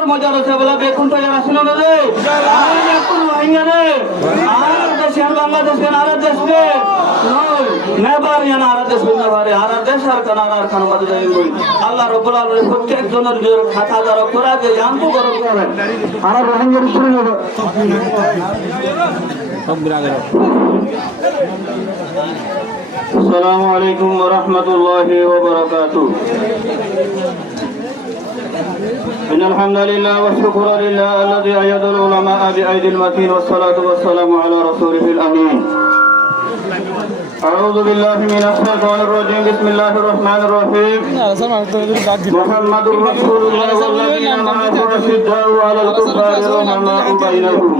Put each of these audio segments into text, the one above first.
খানোর মজা রয়েছে বলে বেকুন তো যারা শুনে রে বেকুন ভাইয়া রে আর দেশে বাংলাদেশে আর দেশে নেবার জানা আর দেশ না পারে আর দেশ আর কানার আর খান বাদে আল্লাহ রাব্বুল আলামিন প্রত্যেক জনের জোর খাতা দ্বারা করা যে জানবো করো করে আর রোহিঙ্গার শুরু হবে আসসালামু আলাইকুম ওয়া রাহমাতুল্লাহি ওয়া বারাকাতুহু إن الحمد لله والشكر لله الذي أيد العلماء بأيدي المتين والصلاة والسلام على رسوله الأمين أعوذ بالله من الشيطان الرجيم بسم الله الرحمن الرحيم محمد رسول الله والذين معه أشداء على الكفار رحماء بينهم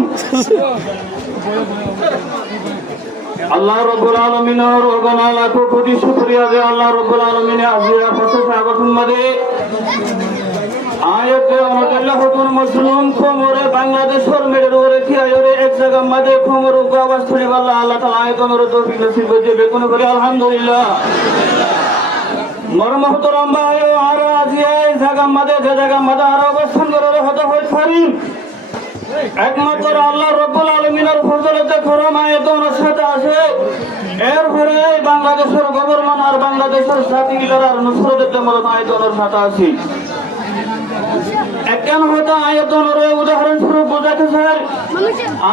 আল্লাহ রাব্বুল আলামিনের ওগনা লাখো কোটি শুকরিয়া যে আল্লাহ রাব্বুল আলামিনে আজিরা ফসল স্বাগতম মাদে আয়াতে অনুযায়ী হুকুম মুসলিম কোমরে বাংলাদেশের মেডের ওরে কি আয়রে এক জায়গা মাদে কোমর গাওয়াস ছড়ি আল্লাহ আল্লাহ তাআলা আয়াতনের তৌফিক নসিব করে বেকুন করে আলহামদুলিল্লাহ মর মুহতারাম ভাই আর আজি এই জায়গা মাদে যে জায়গা মাদে আর অবস্থান করে হতে হয় পারি একমাত্র আল্লাহ রাব্বুল আলামিনের ফজলতে করম আয়াতনের সাথে আছে এরপরে বাংলাদেশের গভর্নমেন্ট আর বাংলাদেশের জাতিগিলার আর নুসরতের জন্য আয়াতনের সাথে আছে একখান হয়তো আয়তনের উদাহরণস্বরূপ বোঝাতে চাই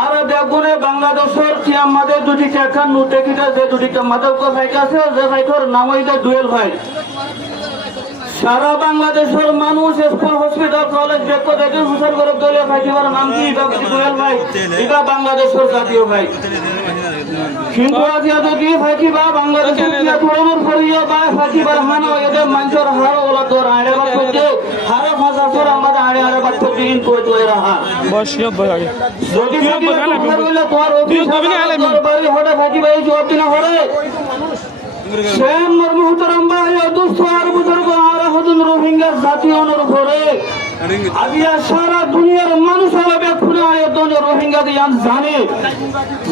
আর বেগুনে বাংলাদেশের আমাদের দুটি টাকা নোটে কিটা যে দুটি মাদক ভাইক আছে যে ভাইটার নাম হইতে ডুয়েল ভাই সারা বাংলাদেশের মানুষ স্কুল হসপিটাল কলেজ বেক্য দেখে হুসার করে দলীয় ভাইটিবার নাম কি ডুয়েল ভাই এটা বাংলাদেশের জাতীয় ভাই কিন্তু আজ যদি ফাঁকিবা বাংলাদেশের পুরনোর ফরিয়া বা ফাঁকিবার হানো এদের মানুষের হারো ওলা তোর আড়ে বাদ করতে হারে ফাঁসা তোর আমাদের আড়ে বাদ করতে দিন তোয় রাহা যদি বলে তোর অফিস তোর বাড়ি হঠাৎ ফাঁকিবা এই জবাব দিনা হরে সেম মুহতারাম ভাই দুস্থ আর বুজুর্গ আর হদুন রোহিঙ্গা জাতীয়নের উপরে আজিয়া সারা দুনিয়ার মানুষ হবে খুলে আয়তন রোহিঙ্গা দিয়ে জানে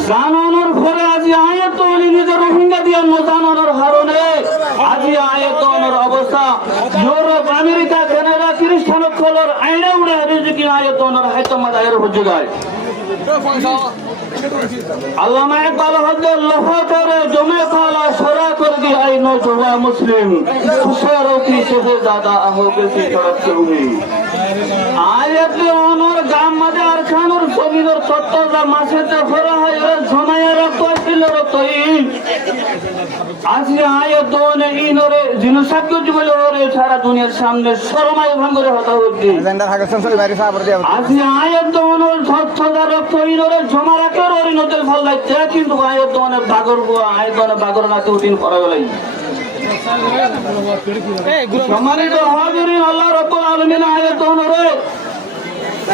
জানানোর পরে আজি আয়তন নিজের রোহিঙ্গা দিয়ে জানানোর কারণে আজি আয়তনের অবস্থা ইউরোপ আমেরিকা কানাডা খ্রিস্টান কলর আইনা উড়ে রিজিকি আয়তনের হাইতমা দায়ের হয়ে যায় আল্লামা ইকবাল হযরত লফা করে জমে কালা সরা कर दी आई नौजवान मुस्लिम खुशहालों की शहजादा हो के तरफ से हुई आयत ओनर गाम मदे अरखानर जमीनर सत्ता मासेते फरा है जमाया रखतो ছিল রতই আজ আয়াত দোনে ইনরে জিনসাক্য জীবলে ওরে সারা দুনিয়ার সামনে শরমায় ভাঙরে হতা হচ্ছে জেন্ডার হাগসন সই বাইরে সাবর দিয়া আজ আয়াত দোনর সত্তা রক্ত ইনরে জমা রাখে ওরে নতে ফল লাগছে কিন্তু আয়াত দোনে বাগর গোয়া আয়াত দোনে বাগর নাতে উঠিন করা গলাই সম্মানিত হাজিরিন আল্লাহ রাব্বুল আলামিন আয়াত দোনরে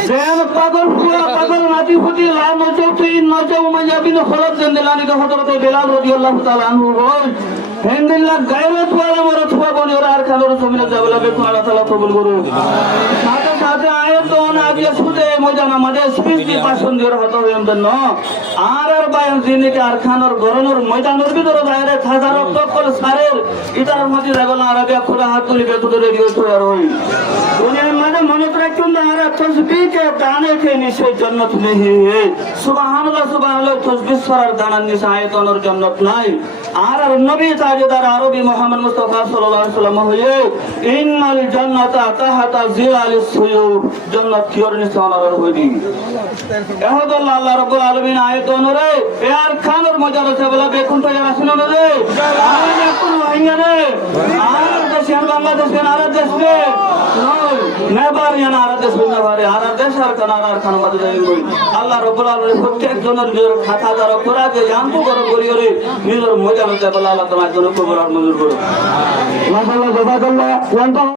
যেন পাগল পুরা পাগল নাতি ফুটি লা নজৌতিন নজৌ মায়াবিন খলদ জেন্দেলানি কা হযরত বেলাল রাদিয়াল্লাহু তাআলা আনহু বল হেন্দিল্লাহ গায়রত ওয়ালা মরতবা বনি ওরা আর খালোর জমিনে যাবলা বেকুন আল্লাহ তাআলা কবুল করুন সাথে সাথে আয়াত দোন আগে সুদে মজানা মাদে স্পিচি ভাষণ দিয়ে হতো এমন আর বায়ন জিনিকে আর খানোর গরনোর ময়দানের ভিতরে দাঁড়ে হাজার টকল সারের ইতার মধ্যে যাবলা আরবিয়া খোলা হাত তুলি বেতুরে রেডিও তৈরি হই দুনিয়ার মধ্যে মনে রাখুন আর তসবিহ के दाने के नीचे जन्नत नहीं है सुबहानल्लाह तस्बीह सरार दाना नीचे आयतनर जन्नत নাই আর নবী তাজদার আরবি মুহাম্মদ মুস্তাফা সাল্লাল্লাহু আলাইহি ওয়াসাল্লাম হয়ে ইন্নাল জান্নাতা তাহাতা জিলালিস সুয়ুর জান্নাত কিওর নিচে আনার হইদি এহদাল্লাহ আল্লাহ রাব্বুল আলামিন আয়াতনরে ইয়ার খানোর মজা আছে বলে বেকুন তো যারা শুনে রে আর বেকুন ভাইয়া রে আর দেশে বাংলাদেশে আর দেশে নেবার জানা আর দেশ না পারে আর দেশ আর কানার আর খান বাদে আল্লাহ রাব্বুল আলামিন প্রত্যেক জনের জোর খাতা দ্বারা করা যে জানবো করো করিরে নিজের মজা আল্লাহ তাআলা তোমার জন্য কবুল আর মঞ্জুর করুন মাশাআল্লাহ জাযাকাল্লাহ